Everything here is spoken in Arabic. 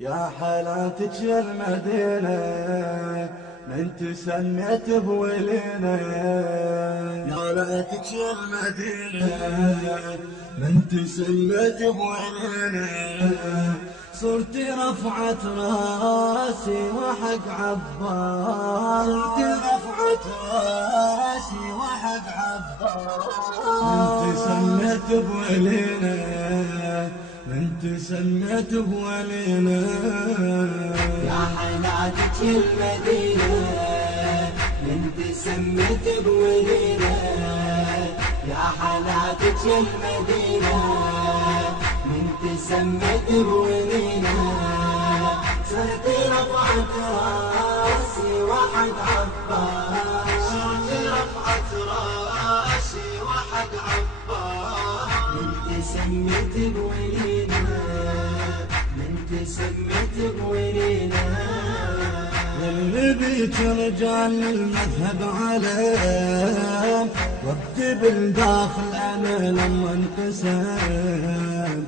يا حالاتك يا المدينة من تسميت بولينا. يا حالاتك يا المدينة من تسميت بولينا. صرتي رفعت راسي وحق عباس. صرتي رفعت راسي وحق عباس. من تسميت بولينا من تسميت بولينا. يا حالاتك المدينة من تسميت بولينا. يا حالاتك المدينة من تسميت بولينا. صرتي رفعت راسي وحق عباس. صرتي رفعت راسي وحق عباس. من تسميت بولينا سميت بولينا. اللي بيك رجال المذهب عليه وابدي بالداخل انا لما انقسم.